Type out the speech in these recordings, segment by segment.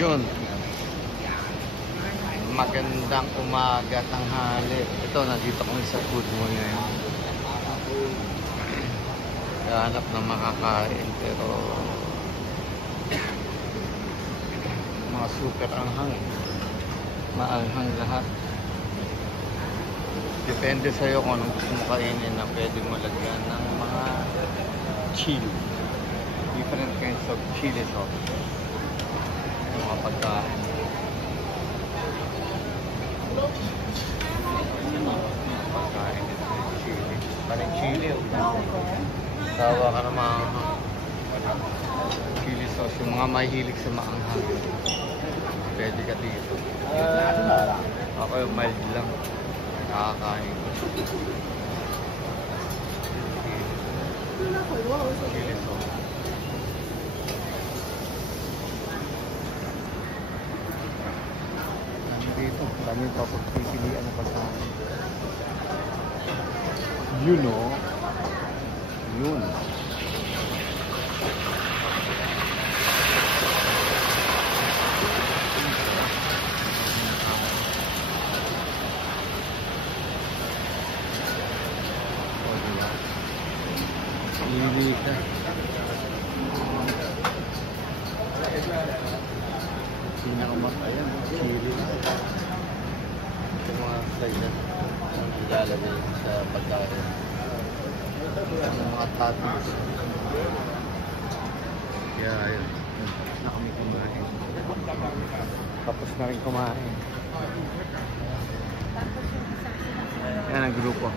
Yun. Magandang umaga, tanghali. Ito, nandito kami sa food mall ngayon. Hanap ng makakain, pero mga super anghang. Maanghang lahat. Depende sa'yo kung anong gusto mo kainin na pwede mo lagyan ng mga chili. Different kinds of chili sauce. Yung mga pagkain. Pagkain dito sa chili. Parang chili. Tawa ka na mga chili sauce. Yung mga mahilig sa maanghang. Pwede ka dito. Ako yung mild lang. Nakakain ko. Chili sauce. Dito, dami pa pagpipilian ng pagkain. You know, yun. Hindi ka. Pinakamatayan, chili. Ito mga slider ang ilalagay sa pagkain. Ang mga toppings. Kaya ayun, na kami kumain. Tapos na rin kumain. Yan ang grupo.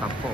Tapo.